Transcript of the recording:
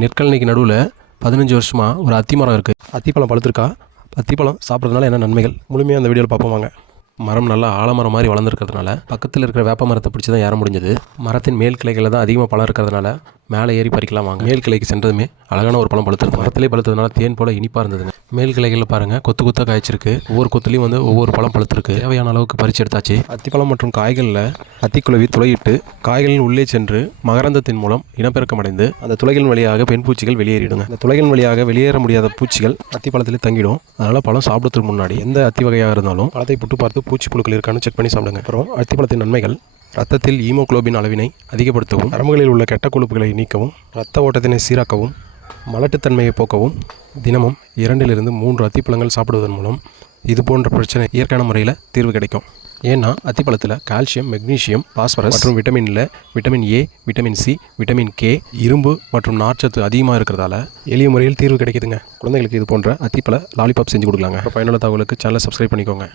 நெற்கழனிக்கு நடுவில் பதினஞ்சு வருஷமாக ஒரு அத்தி மரம் இருக்குது அத்திப்பழம் பழுத்திருக்கா? அத்திப்பழம் சாப்பிட்றதுனால என்ன நன்மைகள்? முழுமையாக அந்த வீடியோவில் பார்ப்போம் வாங்க. மரம் நல்லா ஆலமரம் மாதிரி வளர்ந்துருக்கிறதுனால பக்கத்தில் இருக்கிற வேப்ப மரத்தை பிடிச்சி தான் ஏற முடிஞ்சது. மரத்தின் மேல் கிளைகளில் தான் அதிகமாக பழம் இருக்கிறதுனால மேலே ஏறி பறிக்கலாம் வாங்க. மேல் கிளைக்கு சென்றதுமே அழகான ஒரு பழம் பழுத்திருக்கு. மரத்திலே பழுத்ததுனால தேன் போல இனிப்பாக இருந்ததுங்க மேல் கிளைகளில் பாருங்கள் கொத்து கொத்தாக காய்ச்சிருக்கு. ஒவ்வொரு கொத்துலேயும் வந்து ஒவ்வொரு பழம் பழுத்திருக்கு. தேவையான அளவுக்கு பறிச்சு எடுத்தாச்சு. அத்திப்பழம் மற்றும் காய்களில் அத்திக்குழவி துளையிட்டு காய்களின் உள்ளே சென்று மகரந்தத்தின் மூலம் இனப்பெருக்கம் அடைந்து அந்த துளைகளின் வழியாக பெண் பூச்சிகள் வெளியேறிடுங்க. அந்த துளைகளின் வழியாக வெளியேற முடியாத பூச்சிகள் அத்திப்பழத்திலே தங்கிடும். அதனால் பழம் சாப்பிட்றதுக்கு முன்னாடி எந்த அத்தி வகையாக இருந்தாலும் பழத்தை புட்டு பார்த்து பூச்சி புழுக்கள் இருக்கான்னு செக் பண்ணி சாப்பிடுங்க. அப்புறம் அத்திப்பழத்தின் நன்மைகள் ரத்தத்தில் ஈமோக்ளோபின் அளவினை அதிகப்படுத்தவும் நரம்புகளில் உள்ள கெட்ட கொழுப்புகளை நீக்கவும் இரத்த ஓட்டத்தினை சீராக்கவும் மலட்டுத்தன்மையை போக்கவும் தினமும் இரண்டிலிருந்து மூன்று அத்திப்பழங்கள் சாப்பிடுவதன் மூலம் இது போன்ற பிரச்சனை இயற்கையான முறையில் தீர்வு கிடைக்கும். ஏன்னா அத்திப்பழத்தில் கால்சியம் மெக்னீசியம் பாஸ்பரஸ் மற்றும் விட்டமினில் vitamin A vitamin C vitamin K இரும்பு மற்றும் நார்ச்சத்து அதிகமாக இருக்கிறதால எளிய முறையில் தீர்வு கிடைக்குதுங்க. குழந்தைகளுக்கு இது போன்ற அத்திப்பழ லாலிபாப் செஞ்சு கொடுக்கலாங்க. பயனுள்ள தகவலுக்கு சேனலை சப்ஸ்கிரைப் பண்ணிக்கோங்க.